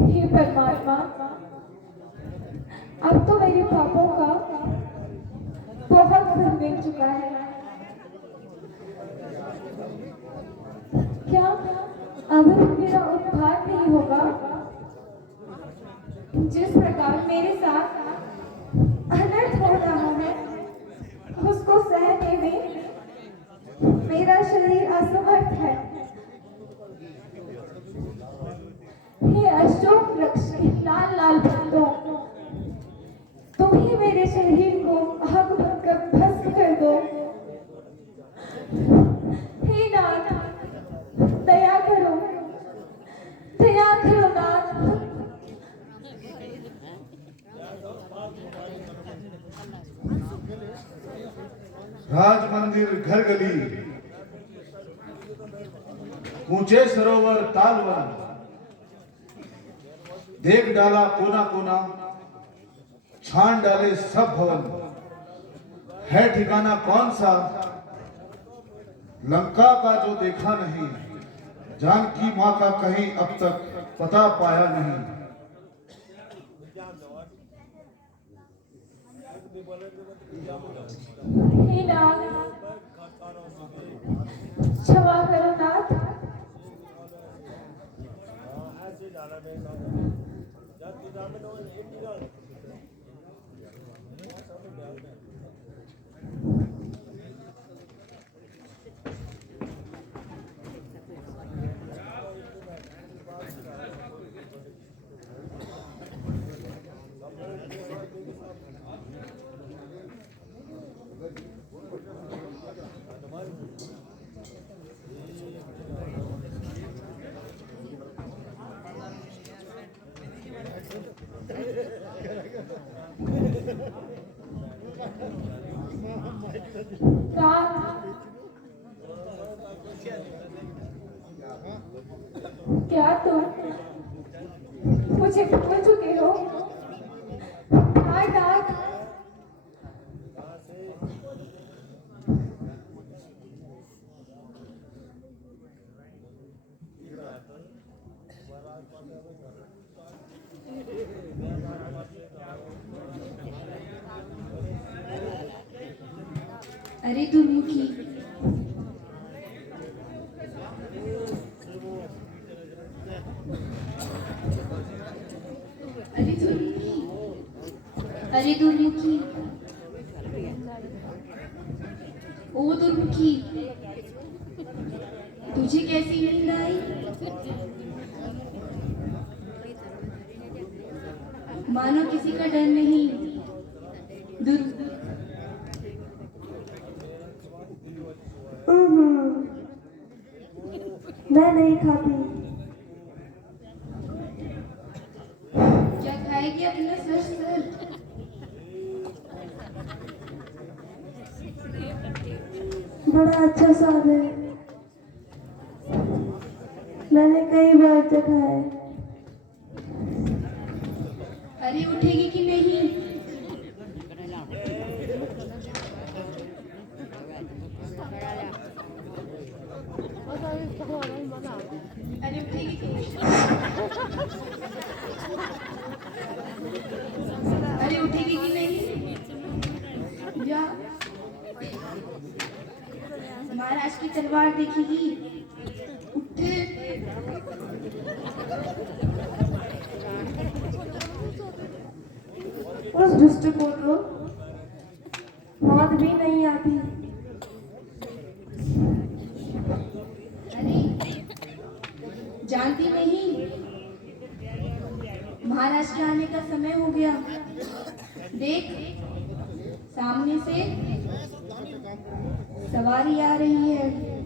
हे परमात्मा, अब तो मेरे पापों का बहुत फल मिल चुका है। क्या अब मेरा उद्धार नहीं होगा? जिस प्रकार मेरे साथ अनर्थ हो रहा है उसको सहने में मेरा शरीर असमर्थ है। हे अशोक वृक्ष के लाल लाल पत्तों, तुम ही मेरे शरीर को आग बनकर भस्म कर दो। हे नाथ, दया करो, दया करो नाथ। राज मंदिर घर गली, ऊंचे सरोवर तालवन, देख डाला कोना कोना, छान डाले सब भवन। है ठिकाना कौन सा लंका का जो देखा नहीं, जानकी माँ का कहीं अब तक पता पाया नहीं। हे नाथ, क्षमा करो नाथ। क्या तुम मुझे भूल चुके हो। नाथ, अरे दुर्मुखी, अरे दुर्मुखी, अरे दुर्मुखी, ओ दुर्मुखी, तुझे कैसी नींद आई? मानो किसी का डर नहीं। दुर मैं नहीं खाती। क्या खाएगी अपना सर सर? बड़ा अच्छा स्वाद है, मैंने कई बार चखा है। अरे उठेगी कि नहीं? अरे उठेगी कि नहीं? अरे उठेगी कि नहीं? या महाराज की तलवार देखेगी? उठे। उस दुष्ट को तो मौत भी नहीं आती। अरे जानती नहीं, महाराज के आने का समय हो गया। देख, सामने से सवारी आ रही है।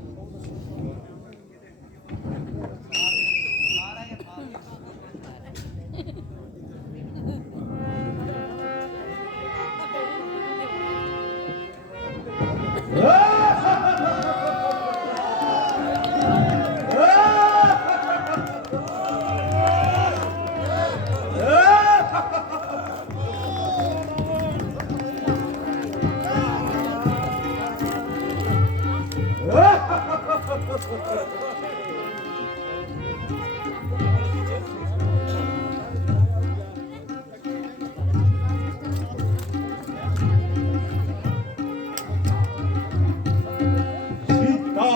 सीता,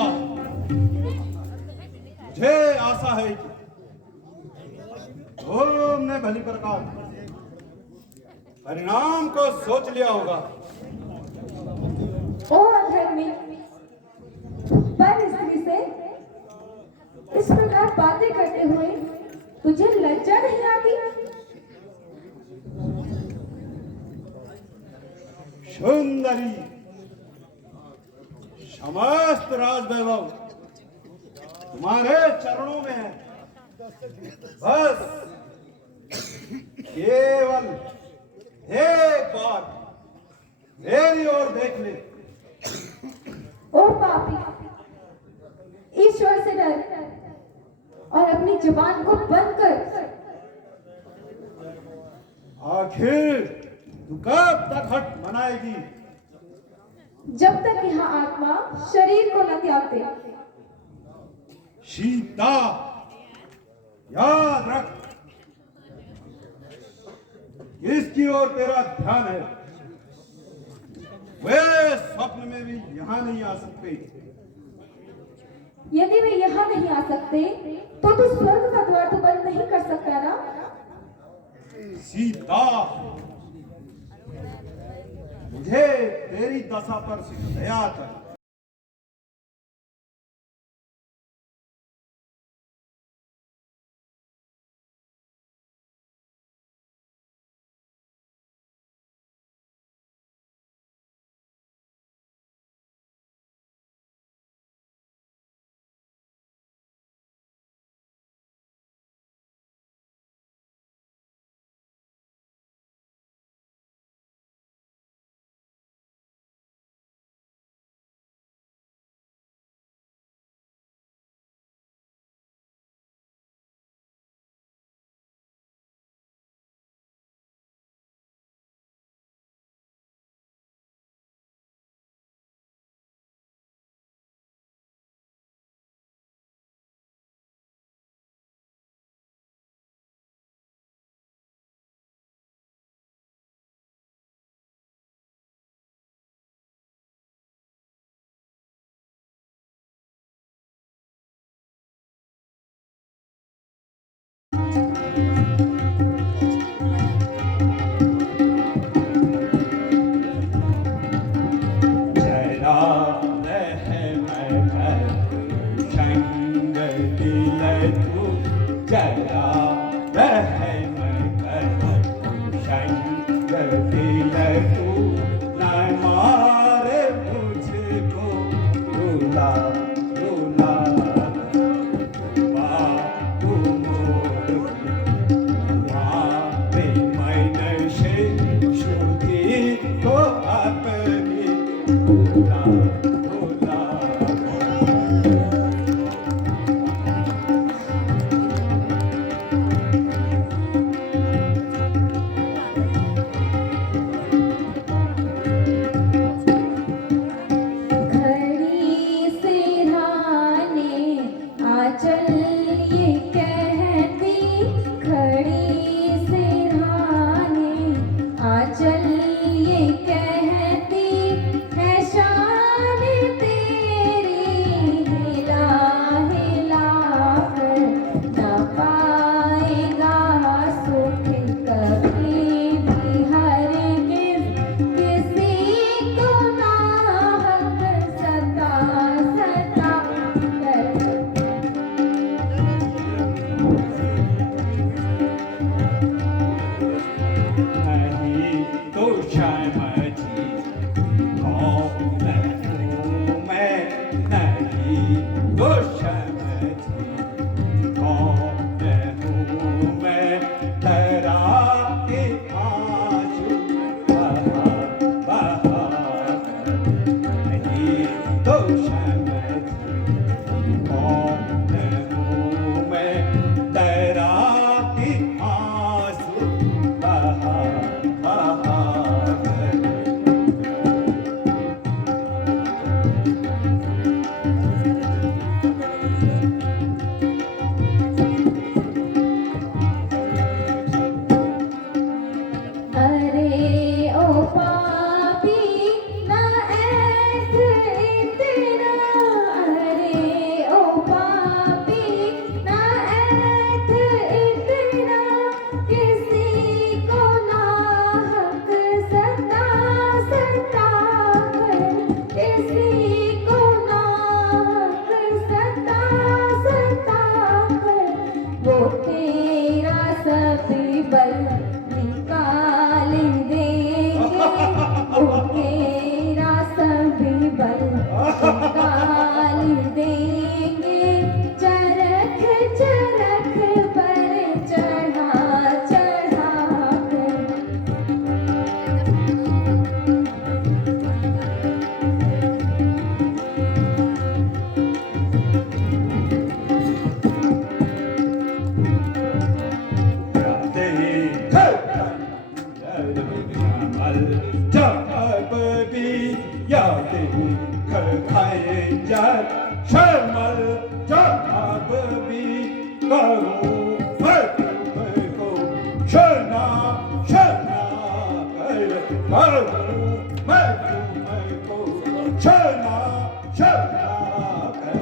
मुझे आशा है कि तुमने भली प्रकार परिणाम को सोच लिया होगा। ओ अधर्मी, पर स्त्री से इस प्रकार बातें करते हुए तुझे लज्जा नहीं आती? सुंदरी, समस्त राजवैभव तुम्हारे चरणों में है। बस केवल एक बार मेरी ओर देख ले। ओ पापी, ईश्वर से डर और अपनी जुबान को बंद कर। आखिर तू कब तक हट मनाएगी? जब तक यहाँ आत्मा शरीर को न त्याग दे। सीता, याद रख, किसकी ओर तेरा ध्यान है वे स्वप्न में भी यहाँ नहीं आ सकते। यदि वे यहाँ नहीं आ सकते तो तू स्वर्ग का द्वार तो बंद नहीं कर सकता ना? सीता, मुझे तेरी दशा पर दया कर। घड़ी से राने आंचल ये कहती, घड़ी से राने आंचल ये कहती है शान तेरी हिला हिला कर न पाएगा सुख कभी भी हरगिज़ किसी को नाहक सता सता कर। नहीं तो श्यामजी कौन हूँ मैं, नहीं तो श्यामजी कौन हूँ मैं, तेरा के आंसू बहा बहा कर। नहीं तो श्यामजी कौन हूँ मैं, तेरा के आंसू बहा बहा कर। अरे ओ पापी ना ऐसे तेरा, अरे ओ पापी ना ऐसे तेरा किसी को नाहक सता सता कर, किसी को नाहक सता सता कर। वो तेरा सभी बल निकाल देंगे, वो तेरा सभी बल निकाल देंगे, चरख चरख पर चढ़ा चढ़ा कर। शर्मल जब भी करूं मैं तुमको शर्मा शर्मा कर, करूं मैं तुमको शर्मा शर्मा कर।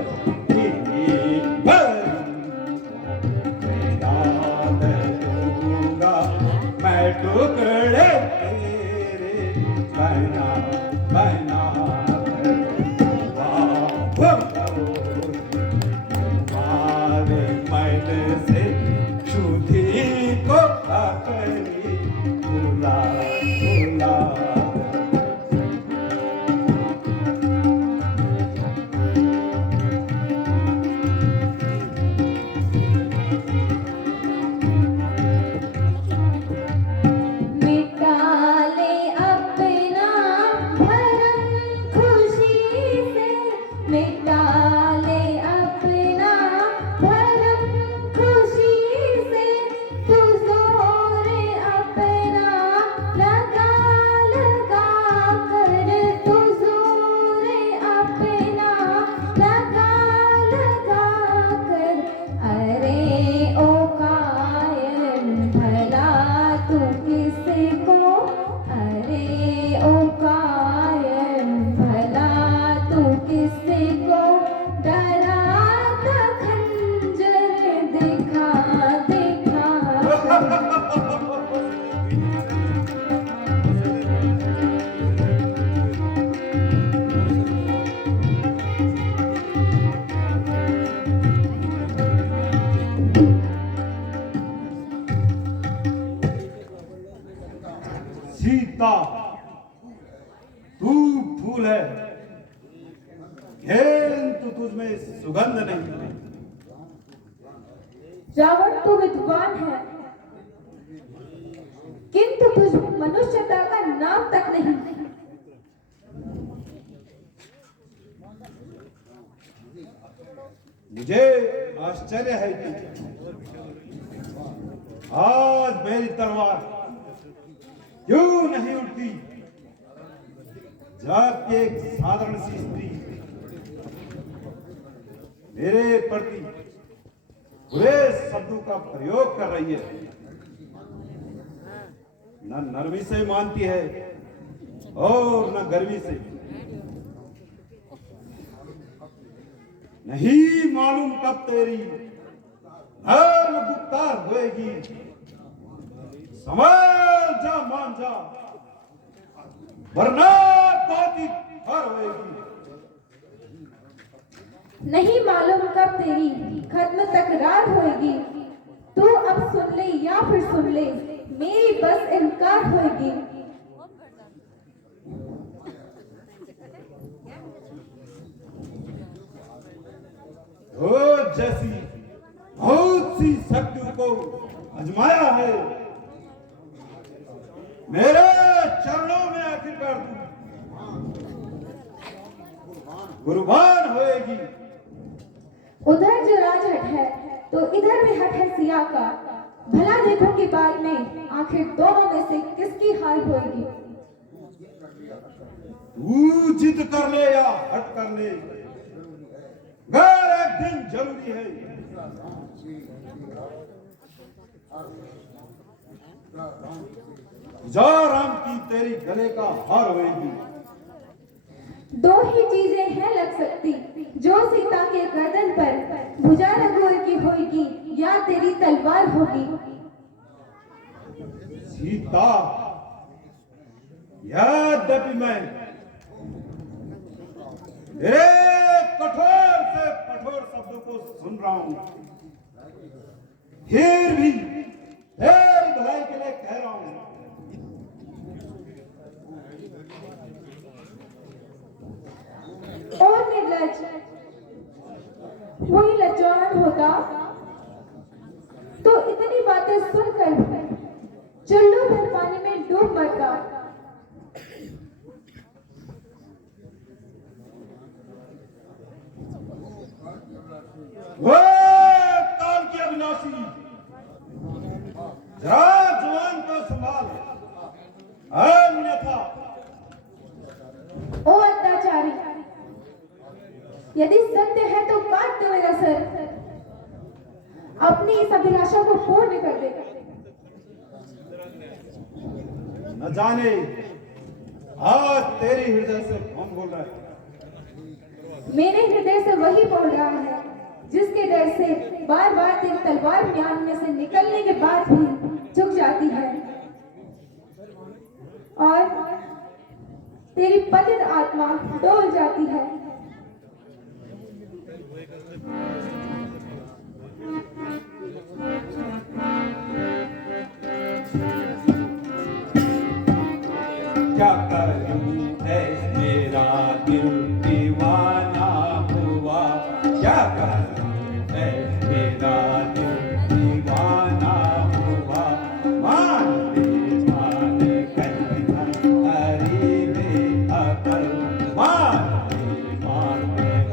दूंगा मैं टुकड़े तेरे बना बना मारे मन से शुद्धि को अपनी भुला भुला। सीता तू फूल है, किंतु तुझमें सुगंध नहीं। रावण तो विद्वान है, किंतु तुझ में मनुष्यता का नाम तक नहीं। मुझे आश्चर्य है कि आज मेरी तलवार क्यों नहीं उठती, जबकि एक साधारण सी स्त्री मेरे प्रति बुरे शब्दों का प्रयोग कर रही है। न नरमी से मानती है और न गर्वी से। नहीं मालूम कब तेरी धर्म गुप्तार होएगी। समझ जा, मान जा, वरना पाती हार होएगी। नहीं मालूम कब तेरी खत्म तकरार होएगी। तू अब सुन ले या फिर सुन ले, मेरी बस इनकार होएगी। ओ जैसी बहुत सी शक्तियों को आजमाया है, मेरे चरणों में आखिरकार कुर्बान होएगी। उधर जो राजहट है तो इधर भी हट है सिया का। भला देखो कि बाद में आखिर दोनों में से किसकी हार होएगी। तू जिद कर ले या हट कर ले, घर एक दिन जरूरी है। जा राम की तेरी गले का हार होएगी। दो ही चीजें हैं लग सकती, जो सीता के गर्दन पर भुजा रघुवर की होगी या तेरी तलवार होगी। सीता, यद्यपि मैं तेरे कठोर से कठोर शब्दों को सुन रहा हूं, फिर भी तेरी भलाई के लिए कह रहा हूं। और निर्लज, वही लज्जान होता तो इतनी बातें सुनकर चुल्लू भर पानी में डूब मरता। वो काल की अविनाशी, जरा जवान को संभाल, अन्यथा। ओ अत्याचारी, यदि सत्य है तो काट दो मेरा सर, अपनी इस अभिलाषा को पूर्ण कर दे। न जाने आज तेरी हृदय से कौन बोल रहा है। मेरे हृदय से वही बोल रहा है जिसके डर से बार बार तेरी तलवार म्यान में से निकलने के बाद भी झुक जाती है, और तेरी पतित आत्मा डोल जाती है। क्या करूं है मेरा दिल दीवाना हुआ, क्या करूं है मेरा दिल दीवाना हुआ। मान कहना हरी में अकल, मान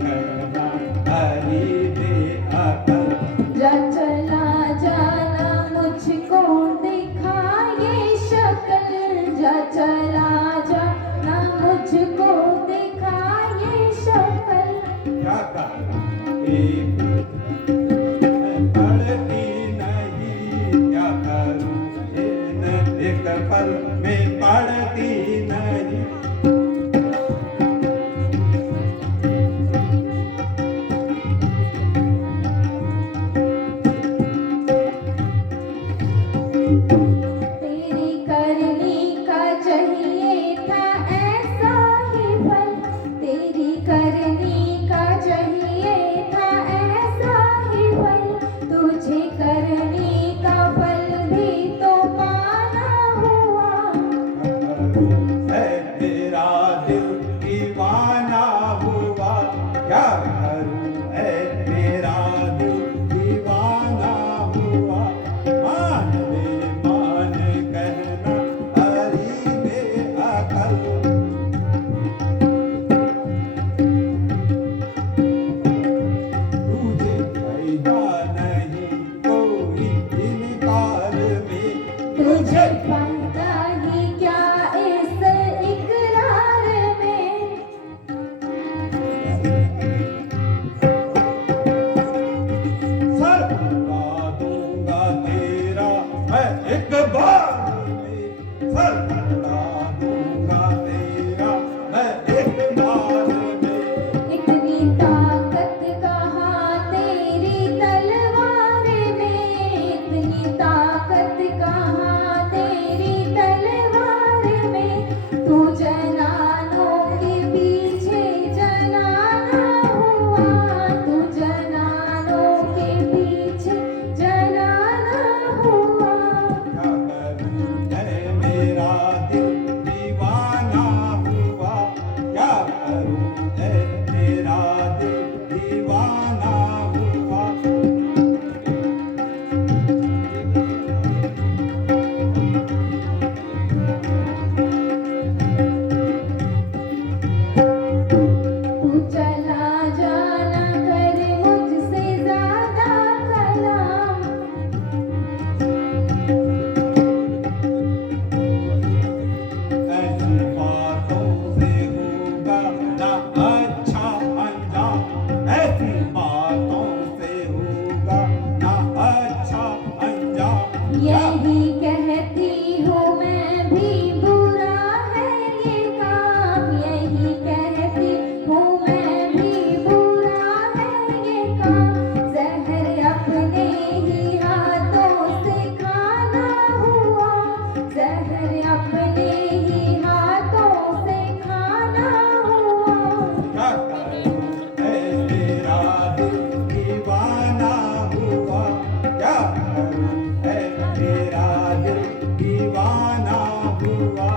कहना हरी में अकल। जा चला जाना मुझको दिखाए शक्ल, जा चला जाना मुझको दिखाए शक्ल। क्या करूं एक पढ़ती नहीं, क्या करूं एक पल में पढ़ती नहीं। तेरी करनी का चाहिए था ऐसा ही फल, तेरी करनी का चाहिए था ऐसा ही फल। तुझे करनी का फल भी तो पाना हुआ। ताकत कहाँ तेरी तलवार में, तू जनानों के पीछे जनाना हुआ, तू जनानों के पीछे जनाना हुआ। क्या करूं है मेरा दिल दीवाना हुआ, क्या करूं है मेरा दिल दीवाना हुआ। तू चला जाना कर मुझसे ज्यादा कलाम, ऐसी बातों से होगा ना अच्छा अंजाम, ऐसी बातों से होगा ना अच्छा अंजाम। यही कहती हूँ मैं भी बुरा है ये काम, यही कहती हूँ मैं भी बुरा है ये काम। जहर अपने ही हाथों से खाना हुआ, जहर अपने ही हाथों से खाना हुआ। क्या करूं है मेरा दिल दीवाना हुआ, क्या करूं है मेरा दिल दीवाना हुआ।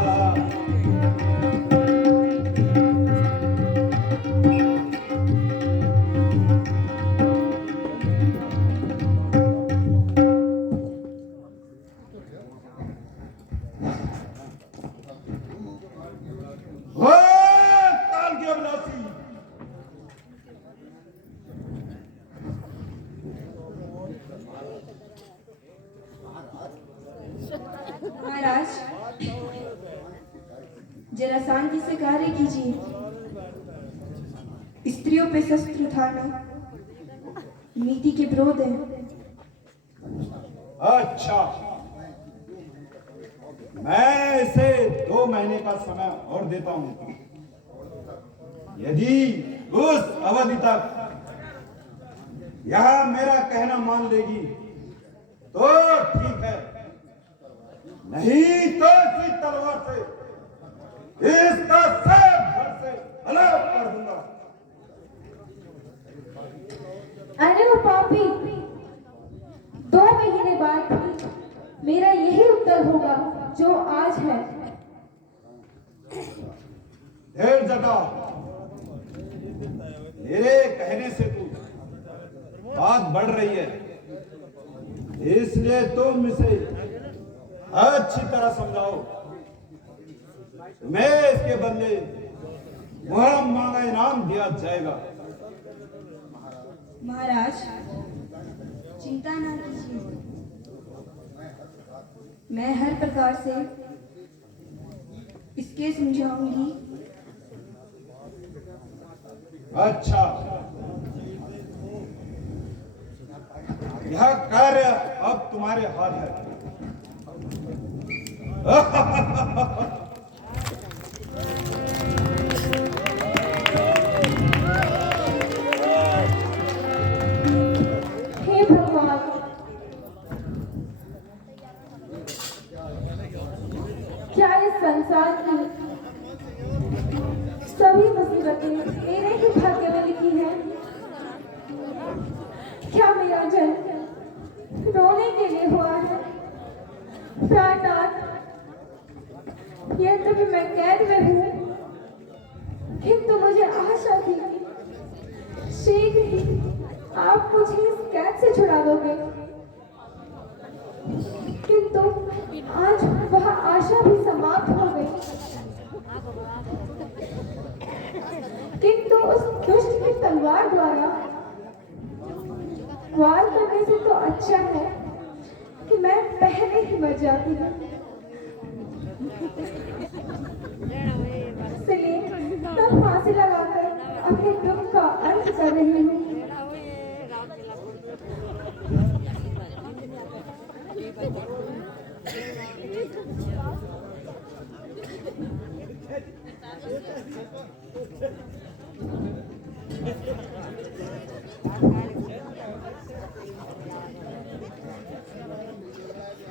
ओ ताल की अभिलाषी, महाराज, जरा शांति से कार्य कीजिए। स्त्रियों पे शस्त्र उठाना नीति के विरोध है। अच्छा, मैं इसे 2 महीने का समय और देता हूं। यदि उस अवधि तक यह मेरा कहना मान लेगी तो ठीक है, नहीं तो इसी तलवार से इसका सब घर से अलग कर दूंगा। अरे वो पापी, 2 महीने बाद भी मेरा यही उत्तर होगा जो आज है। ढेर जटा, मेरे कहने से तू बात बढ़ रही है, इसलिए तुम इसे अच्छी तरह समझाओ। मैं इसके बदले मुहर मांगा इनाम दिया जाएगा। महाराज, चिंता ना कीजिए, मैं हर प्रकार से इसके समझाऊंगी। अच्छा, यह कार्य अब तुम्हारे हाथ है। हे भगवान, क्या इस संसार की सभी मुसीबतें मेरे ही भाग्य में लिखी है? क्या मेरा जन्म रोने के लिए हुआ है? प्राणनाथ, यद्यपि मैं कैद में हूँ, किंतु मुझे आशा थी शीघ्र ही आप मुझे इस कैद से छुड़ा दोगे, किंतु आज वह आशा भी समाप्त हो गई। किंतु उस दुष्ट की तलवार द्वारा वार करने से तो अच्छा है कि मैं पहले ही मर जाती हूँ। इसलिए मैं फांसी लगाकर अपने दुख का अंत कर रही हूँ।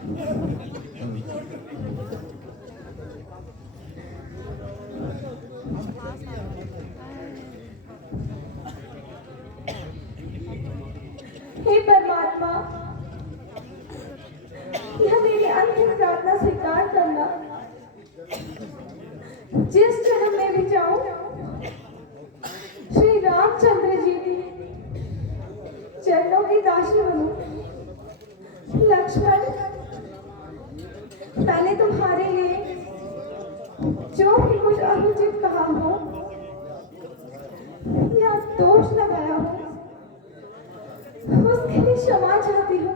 हे परमात्मा, यह मेरी अंतिम प्रार्थना स्वीकार करना। जिस जन्म में भी जाऊं, श्री रामचंद्र जी की चरणों की दासी बनूं। लक्ष्मण, मैंने तुम्हारे लिए जो भी कुछ अनुचित कहा हो या दोष लगाया हो, उसके लिए क्षमा चाहती हूँ।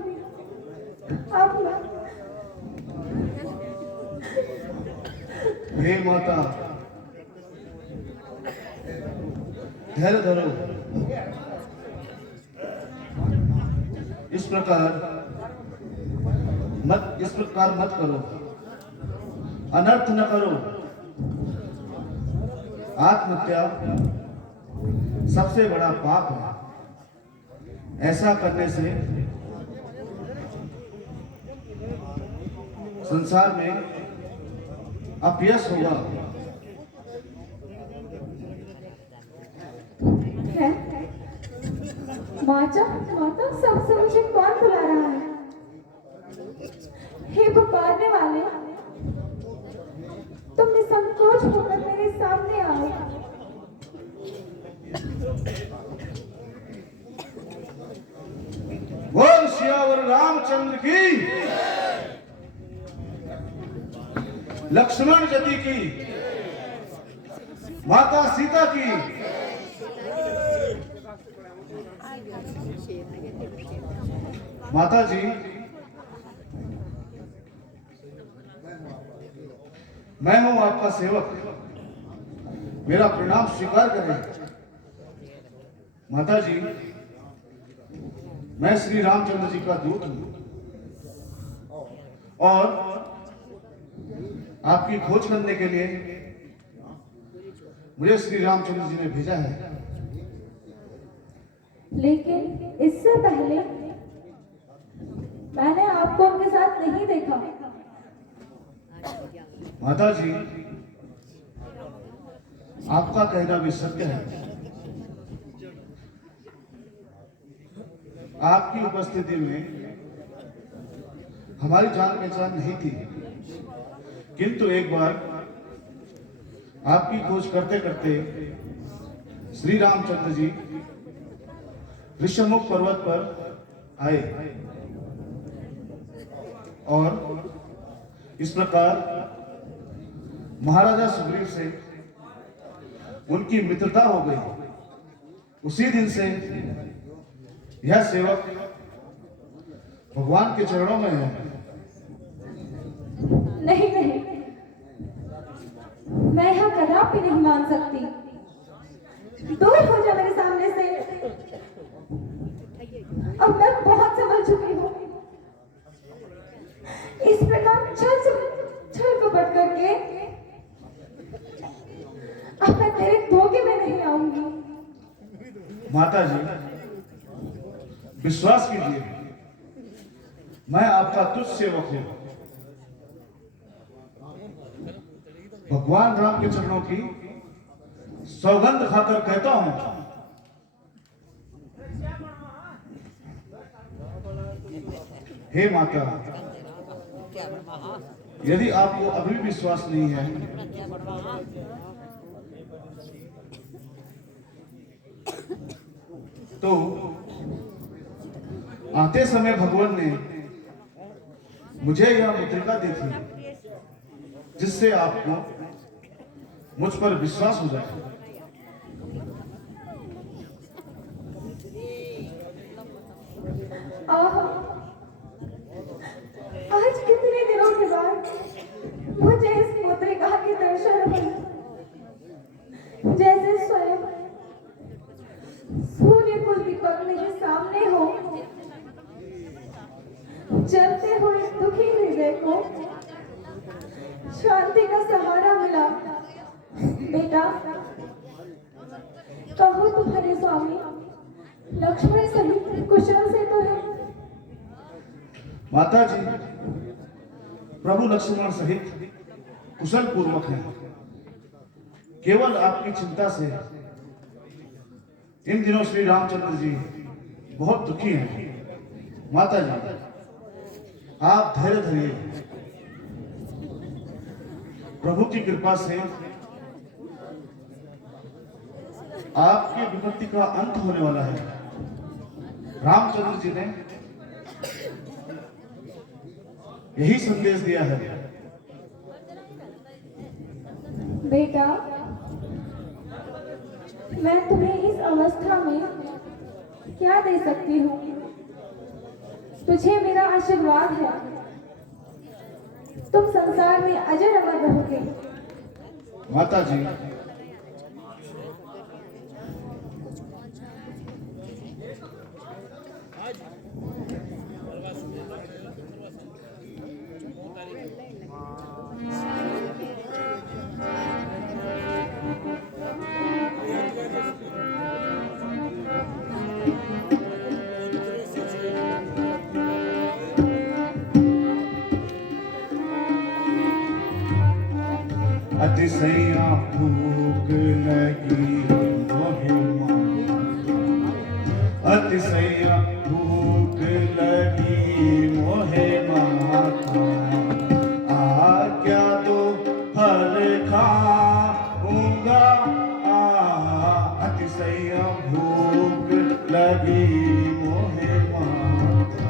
अब मैं हे माता, धैर्य धरो। इस प्रकार मत करो, अनर्थ न करो। आत्महत्या सबसे बड़ा पाप है। ऐसा करने से संसार में अपयश होगा। माता, सबसे मुझे कौन बुला रहा है? हे पुकारने वाले, तुम निसंकोच होकर मेरे सामने आओ। बोल सियावर रामचंद्र की, लक्ष्मण जति की, माता सीता की। माता जी, मैं हूं आपका सेवक, मेरा प्रणाम स्वीकार करें। माता जी, मैं श्री रामचंद्र जी का दूत हूं और आपकी खोज करने के लिए मुझे श्री रामचंद्र जी ने भेजा है। लेकिन इससे पहले मैंने आपको उनके साथ नहीं देखा। माता जी, आपका कहना भी सत्य है। आपकी उपस्थिति में हमारी जान पहचान नहीं थी, किंतु एक बार आपकी खोज करते करते श्री रामचंद्र जी ऋषमुख पर्वत पर आए और इस प्रकार महाराजा सुग्रीव से उनकी मित्रता हो गई। उसी दिन से यह सेवक भगवान के चरणों में है। नहीं, मैं यह कदापि नहीं मान सकती। दूर हो जा मेरे सामने से। अब मैं बहुत संभल चुकी हूँ। इस प्रकार छल कपट करके अब मैं तेरे धोखे में नहीं आऊंगी। माता जी, विश्वास कीजिए, मैं आपका तुच्छ सेवक हूं। भगवान राम के चरणों की सौगंध खाकर कहता हूं, हे माता, यदि आपको अभी विश्वास नहीं है तो आते समय भगवान ने मुझे यह मुद्रिका दी थी, जिससे आपको मुझ पर विश्वास हो जाए। आज कितने दिनों के बाद मुझे इस मुद्रिका के दर्शन हुए, जैसे स्वयं सूर्य कुल दीपक मेरे सामने हो। जलते हुए दुखी हृदय को शांति का सहारा मिला। बेटा, कहो तुम्हारे स्वामी लक्ष्मण सहित कुशल से तो है? माता जी, प्रभु लक्ष्मण सहित कुशल पूर्वक हैं। केवल आपकी चिंता से इन दिनों श्री रामचंद्र जी बहुत दुखी हैं। माता जी, आप धैर्य धरिए। प्रभु की कृपा से आपकी विपत्ति का अंत होने वाला है। रामचंद्र जी ने यही संदेश दिया है। बेटा, मैं तुम्हें इस अवस्था में क्या दे सकती हूँ? तुझे मेरा आशीर्वाद है। तुम संसार में अजर अमर रहोगे। माता जी, अतिशया भूख लगी मोहे माता, अतिशया भूख लगी मोहे माता, आज्ञा दो फल खाऊंगा। अतिशया भूख लगी मोहे माता,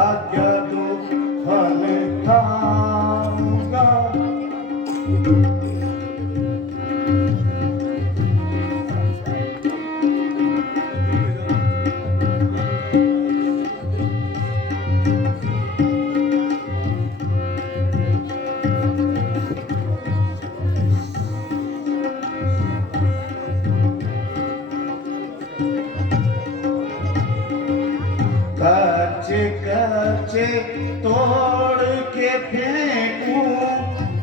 आज्ञा दो फल खाऊंगा। कच्चे कच्चे तोड़ के फेंकूं,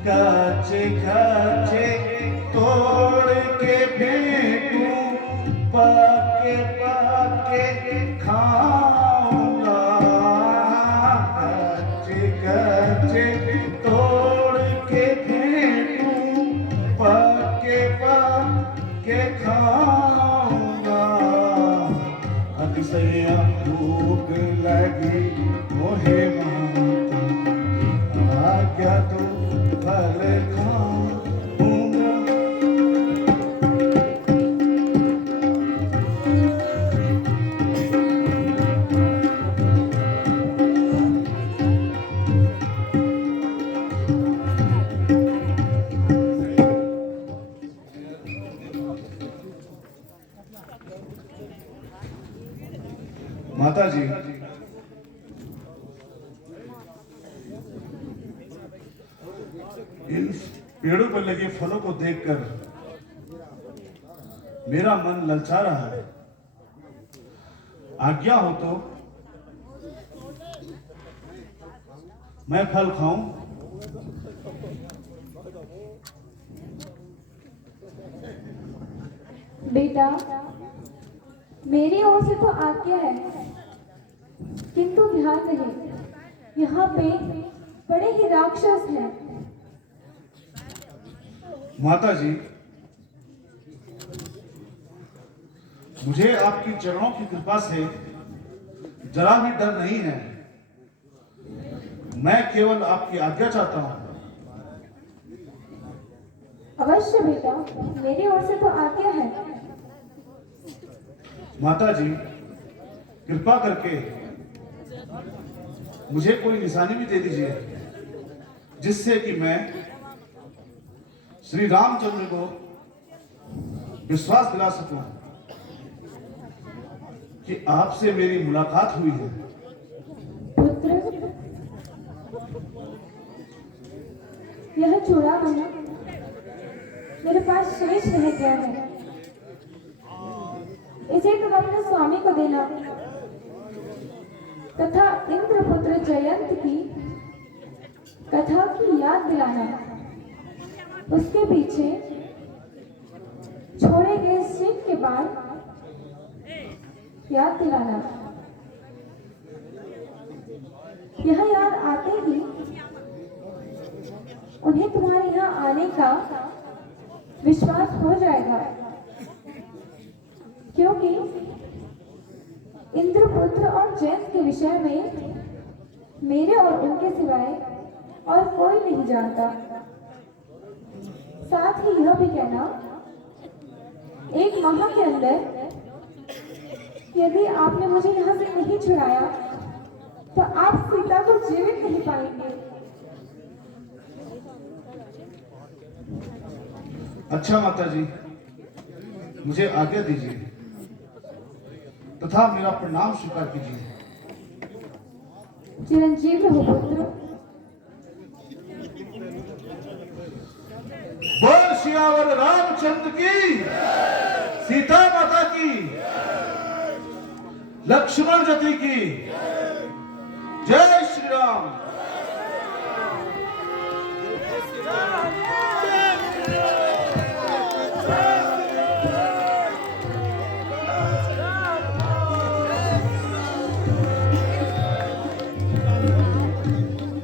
कच्चे कच्चे तोड़ के फेंकूं, पके पके खाऊंगा। कच्चे कच्चे तोड़ के फेंकूं, पके पके खाऊंगा। अतिशय भूख लगी मोहे माता, आज्ञा तो फल खाऊंगा। माता जी, इन पेड़ों पर लगे फलों को देखकर मेरा मन ललचा रहा है। आज्ञा हो तो मैं फल खाऊं। बेटा, मेरी ओर से तो आज्ञा है, किंतु ध्यान रहे, यहाँ पे बड़े ही राक्षस हैं। माता जी, मुझे आपकी चरणों की कृपा से जरा भी डर नहीं है। मैं केवल आपकी आज्ञा चाहता हूं। अवश्य बेटा, मेरी ओर से तो आज्ञा है। माता जी, कृपा करके मुझे कोई निशानी भी दे दीजिए, जिससे कि मैं श्री रामचंद्र को विश्वास दिला सकूं कि आपसे मेरी मुलाकात हुई है। पुत्र, यह चूड़ामणि मेरे पास शेष रह गया है। इसे तुम अपने स्वामी को देना तथा इंद्रपुत्र जयंत की कथा की याद दिलाना। उसके पीछे छोड़े गए सिंह के बाद याद दिलाना। यह याद आते ही उन्हें तुम्हारे यहाँ आने का विश्वास हो जाएगा, क्योंकि इंद्रपुत्र और जयंत के विषय में मेरे और उनके सिवाय और कोई नहीं जानता। साथ ही यह भी कहना, एक माह के अंदर यदि आपने मुझे यहाँ से नहीं छुड़ाया तो आप सीता को जीवित नहीं पाएंगे। अच्छा माता जी, मुझे आज्ञा दीजिए तथा मेरा प्रणाम स्वीकार कीजिए। चिरंजीव रहो पुत्र। बोल सियावर रामचंद्र की, सीता माता की, लक्ष्मण जति की, जय श्री राम।